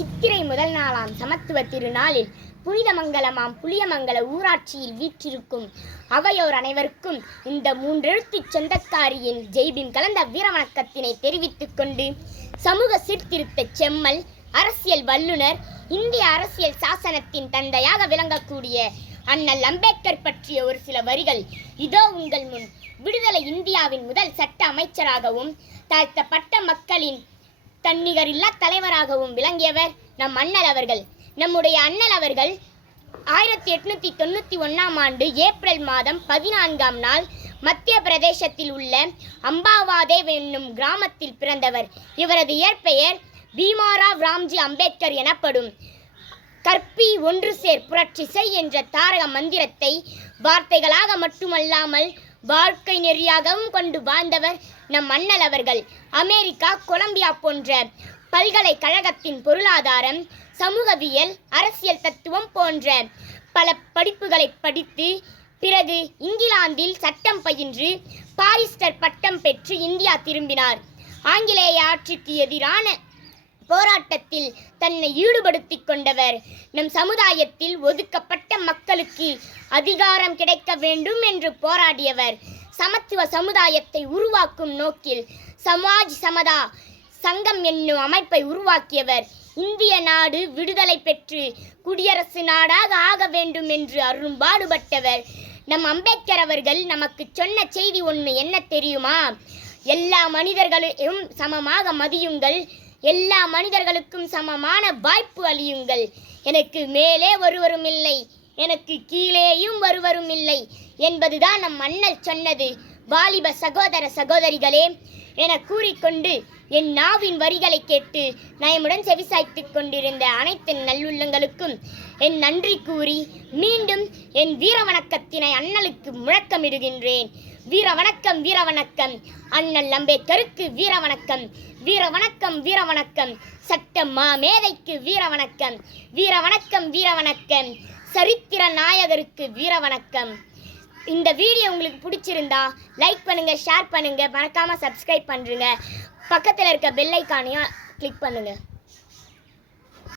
சித்திரை முதல் நாளாம் சமத்துவ திருநாளில் புனிதமங்கலமாம் புளியமங்கல ஊராட்சியில் வீற்றிருக்கும் அவையோர் அனைவருக்கும் இந்த மூன்றெழுத்து சொந்தக்காரியின் ஜெய்பின் கலந்த வீரவணக்கத்தினை தெரிவித்துக் கொண்டு சமூக சீர்திருத்த செம்மல் அரசியல் வல்லுனர் இந்திய அரசியல் சாசனத்தின் தந்தையாக விளங்கக்கூடிய அண்ணல் அம்பேத்கர் பற்றிய ஒரு சில வரிகள். இதோ உங்கள் முன். விடுதலை இந்தியாவின் முதல் சட்ட அமைச்சராகவும் தாழ்த்தப்பட்ட மக்களின் தன்னிகரில்லா தலைவராகவும் விளங்கியவர் நம் அண்ணல் அவர்கள். நம்முடைய அண்ணல் அவர்கள் ஆயிரத்தி எட்நூத்தி தொண்ணூத்தி ஒன்னாம் ஆண்டு ஏப்ரல் மாதம் பதினான்காம் நாள் மத்திய பிரதேசத்தில் உள்ள அம்பாவாதேவ் என்னும் கிராமத்தில் பிறந்தவர். இவரது இயற்பெயர் பீமாராவ் ராம்ஜி அம்பேத்கர் எனப்படும். கற்பி ஒன்று சேர் புரட்சி செய் என்ற தாரக மந்திரத்தை வார்த்தைகளாக மட்டுமல்லாமல் வாழ்க்கை நெறியாகவும் கொண்டு வாழ்ந்தவர் நம் மன்னல் அவர்கள். அமெரிக்கா கொலம்பியா போன்ற பல்கலைக்கழகத்தின் பொருளாதாரம் சமூகவியல் அரசியல் தத்துவம் போன்ற பல படிப்புகளை படித்து பிறகு இங்கிலாந்தில் சட்டம் பயின்று பாரிஸ்டர் பட்டம் பெற்று இந்தியா திரும்பினார். ஆங்கிலேய ஆட்சிக்கு எதிரான போராட்டத்தில் தன்னை ஈடுபடுத்திக் கொண்டவர். நம் சமுதாயத்தில் ஒதுக்கப்பட்ட மக்களுக்கு அதிகாரம் கிடைக்க வேண்டும் என்று போராடியவர். சமத்துவ சமுதாயத்தை உருவாக்கும் நோக்கில் சமாஜ் சமதா சங்கம் என்னும் அமைப்பை உருவாக்கியவர். இந்திய நாடு விடுதலை பெற்று குடியரசு நாடாக ஆக வேண்டும் என்று அரும்பாடுபட்டவர் நம் அம்பேத்கர் அவர்கள் நமக்கு சொன்ன செய்தி ஒன்று என்ன தெரியுமா? எல்லா மனிதர்களையும் சமமாக மதியுங்கள். எல்லா மனிதர்களுக்கும் சமமான வாய்ப்பு அளியுங்கள். எனக்கு மேலே ஒருவரும் இல்லை. எனக்கு கீழேயும் ஒருவரும் இல்லை. என்பதுதான் நம் அண்ணல் சொன்னது. வாலிப சகோதர சகோதரிகளே என கூறிக்கொண்டு என் நாவின் வரிகளை கேட்டு நயமுடன் செவிசாய்த்து கொண்டிருந்த அனைத்து நல்லுள்ளங்களுக்கும் என் நன்றி கூறி மீண்டும் என் வீரவணக்கத்தினை அண்ணலுக்கு முழக்கமிடுகின்றேன். வீரவணக்கம் வீரவணக்கம். அண்ணல் அம்பேத்கருக்கு வீரவணக்கம். வீரவணக்கம் வீரவணக்கம். சட்ட மாமேதைக்கு வீரவணக்கம். வீரவணக்கம் வீரவணக்கம். சரித்திர நாயகருக்கு வீரவணக்கம். இந்த வீடியோ உங்களுக்கு பிடிச்சிருந்தா லைக் பண்ணுங்கள் ஷேர் பண்ணுங்கள் மறக்காமல் சப்ஸ்கிரைப் பண்ணுங்க பக்கத்தில் இருக்க பெல் ஐக்கானையும் கிளிக் பண்ணுங்கள்